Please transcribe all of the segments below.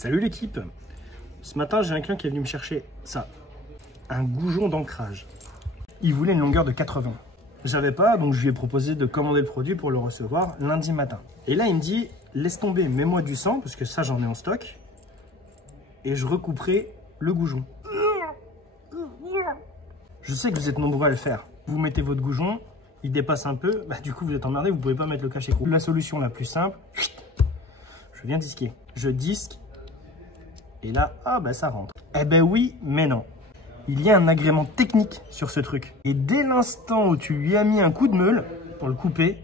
Salut l'équipe. Ce matin, j'ai un client qui est venu me chercher ça, un goujon d'ancrage. Il voulait une longueur de 80. J'avais pas, donc je lui ai proposé de commander le produit pour le recevoir lundi matin. Et là, il me dit, laisse tomber, mets-moi du sang, parce que ça, j'en ai en stock, et je recouperai le goujon. Je sais que vous êtes nombreux à le faire. Vous mettez votre goujon, il dépasse un peu, bah, du coup, vous êtes emmerdé, vous pouvez pas mettre le cachet-croûte. La solution la plus simple, je viens disquer. Je disque, et là, ah bah ça rentre. Eh ben oui, mais non. Il y a un agrément technique sur ce truc. Et dès l'instant où tu lui as mis un coup de meule pour le couper,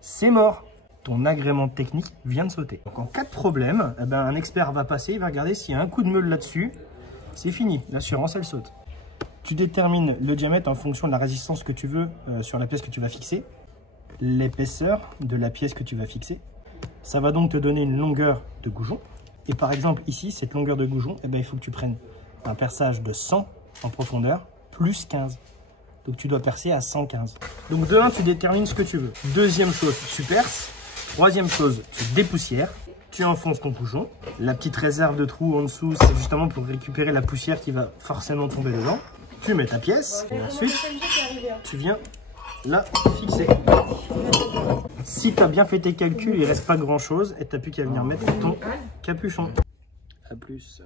c'est mort. Ton agrément technique vient de sauter. Donc en cas de problème, eh ben, un expert va passer, il va regarder s'il y a un coup de meule là-dessus. C'est fini, l'assurance elle saute. Tu détermines le diamètre en fonction de la résistance que tu veux sur la pièce que tu vas fixer, l'épaisseur de la pièce que tu vas fixer. Ça va donc te donner une longueur de goujon. Et par exemple ici, cette longueur de goujon, eh ben, il faut que tu prennes un perçage de 100 en profondeur plus 15. Donc tu dois percer à 115. Donc de 1, tu détermines ce que tu veux. Deuxième chose, tu perces. Troisième chose, tu dépoussières. Tu enfonces ton goujon. La petite réserve de trou en dessous, c'est justement pour récupérer la poussière qui va forcément tomber dedans. Tu mets ta pièce et ensuite tu viens la fixer. Si tu as bien fait tes calculs, il ne reste pas grand chose et tu n'as plus qu'à venir mettre ton capuchon. A plus.